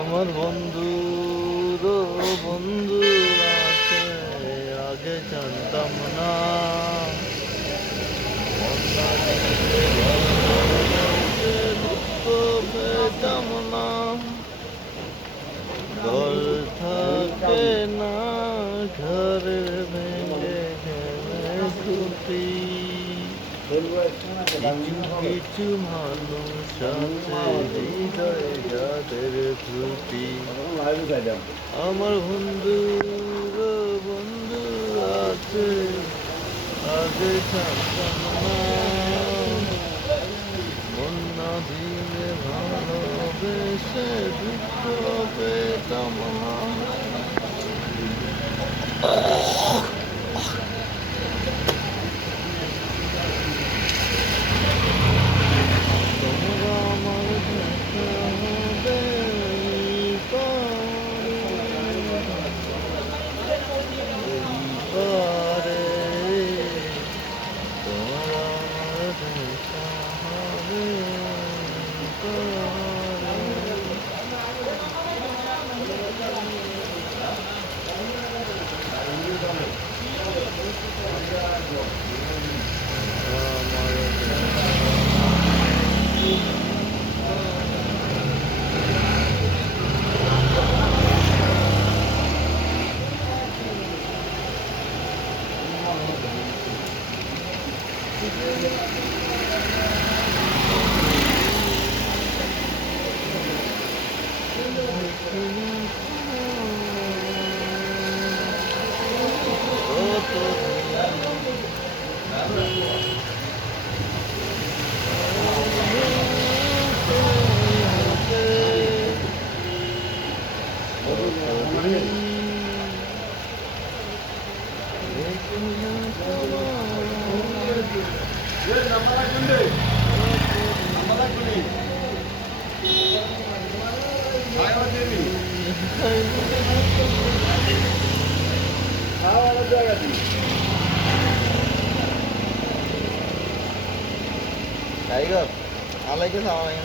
আমার বন্ধুর বন্ধু আছে, আগে জানতাম না। দুঃখ পেতাম না, ঘর থাকে না, ঘর ভেঙে গেলে খুশি। কিছু কিছু মানুষ আছে হৃদয়ে যাদের প্রতি। আমার বন্ধুর বন্ধু আছে, আগে জানতাম না। বন্যা দিনে ভালোবেসে দুঃখ পেতাম না। তোমরা আমার দেখা হবে এই পারে, তোমরা আমার দেখা হবে এই পারে। Tiger, alaikum salam.